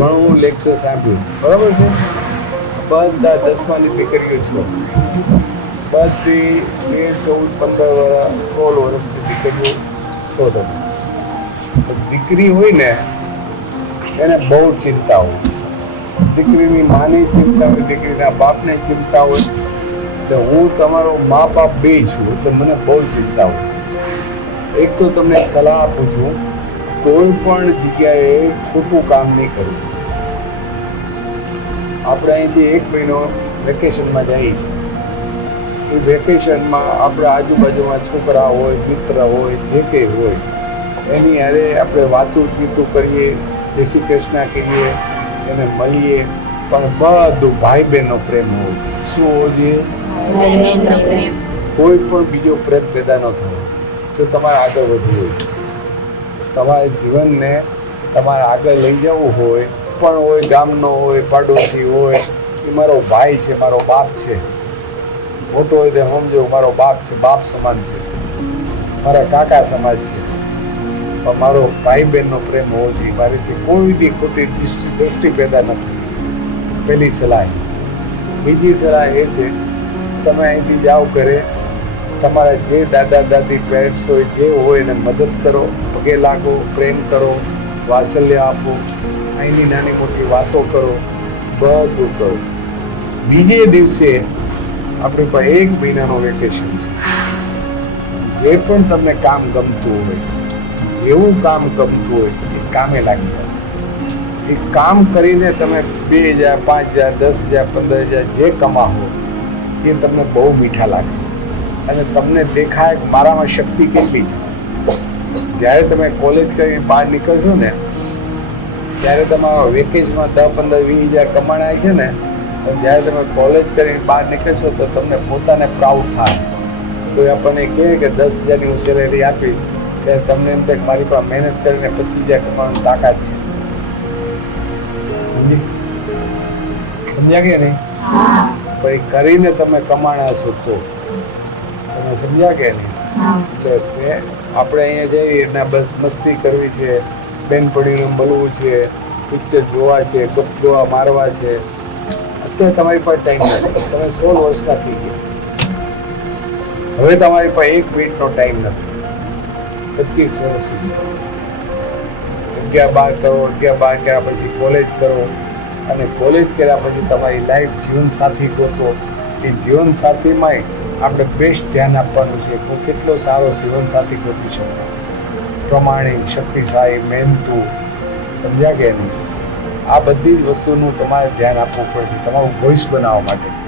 ઘણું લેક્ચર સાંભળ્યું. બરાબર છે? બધા દસમાની દીકરીઓ છો બધી તેર, ચૌદ, પંદર વર્ષ સોળ વર્ષની દીકરીઓ શોધ તમે દીકરી હોય ને, એને બહુ ચિંતા હોય. દીકરીની માની ચિંતા હોય, દીકરીના બાપને ચિંતા હોય. એટલે હું તમારો મા બાપ બે છું, એટલે મને બહુ ચિંતા હોય. એક તો તમને સલાહ આપું છું, કોઈ પણ જગ્યાએ ખોટું કામ નહીં કરવું. આપણે અહીંથી એક મહિનો વેકેશનમાં જઈએ છીએ એ વેકેશનમાં આપણા આજુબાજુમાં છોકરા હોય મિત્ર હોય જે કંઈ હોય એની હારે આપણે વાંચું ચીતું કરીએ જય શ્રી કૃષ્ણ કહીએ એને મળીએ. પણ બધું ભાઈ બહેનનો પ્રેમ હોય. શું હોવો જોઈએ? કોઈ પણ બીજો પ્રેમ પેદા ન થવો. જો તમારે આગળ વધવું હોય તમારે જીવનને તમારે આગળ લઈ જવું હોય પણ હોય, ગામનો હોય, પાડોશી હોય, એ મારો ભાઈ છે, મારો બાપ છે. મોટો હોય તો સમજો, મારો બાપ છે, બાપ સમાન છે. મારા કાકા સમાજ છે. પણ મારો ભાઈ બહેનનો પ્રેમ હોવો જોઈએ. મારીથી કોઈ બી ખોટી દ્રષ્ટિ પેદા નથી. પહેલી સલાહ બીજી સલાહ એ છે, તમે અહીંથી જાઓ ઘરે. તમારા જે દાદા, દાદી પેરેન્ટ્સ હોય, જે હોય એને મદદ કરો, પગે લાગો, પ્રેમ કરો, વાત્સલ્ય આપો. અહીંની નાની મોટી વાતો કરો, બધું કરો. બીજે દિવસે આપણી પાસે એક મહિનાનું વેકેશન છે. જે પણ તમને કામ ગમતું હોય, જેવું કામ ગમતું હોય, એ કામે લાગી જાઓ એ કામ કરીને તમે બે હજાર, પાંચ હજાર, દસ હજાર, પંદર હજાર જે કમાવો, એ તમને બહુ મીઠા લાગશે. અને તમને દેખાય મારામાં શક્તિ કેટલી છે. જ્યારે તમે કોલેજ કરીને બહાર નીકળશો ને ત્યારે તમારા વેકેજમાં દસ પંદર વીસ હજાર કમાણાય છે ને જ્યારે તમે કોલેજ કરીને બહાર નીકળશો તો તમને પોતાને પ્રાઉડ થાય. કોઈ આપણને કહે કે દસ હજારની હું સેલેરી આપીશ ત્યારે તમને એમ થાય મારી પાસે મહેનત કરીને પચીસ હજાર કમાવાની તાકાત છે. સમજી? સમજ્યા કે નહીં? પણ એ કરીને તમે કમાણા છો તો. તમે સમજ્યા કે નહીં? એટલે આપણે અહીંયા જઈએ ને બસ મસ્તી કરવી છે. બેનપણીને મળવું છે પિક્ચર જોવા છે ગપ્પા મારવા છે. અત્યારે તમારી પાસે ટાઈમ નથી. તમે સોળ વર્ષના થઈ ગયા. હવે તમારી પાસે એક મિનિટનો ટાઈમ નથી. પચીસ વર્ષ સુધી. અગિયાર બાર કરો અગિયાર બાર કર્યા પછી કોલેજ કરો. અને કોલેજ કર્યા પછી તમારી લાઈફ જીવનસાથી ગોતો. એ જીવનસાથીમાંય આપણે બેસ્ટ ધ્યાન આપવાનું છે. હું કેટલો સારો જીવનસાથી ગોતી શકો? પ્રમાણિક શક્તિશાળી મહેનતુ સમજ્યા કે નહીં આ બધી જ વસ્તુનું તમારે ધ્યાન આપવું પડશે તમારું ભવિષ્ય બનાવવા માટે.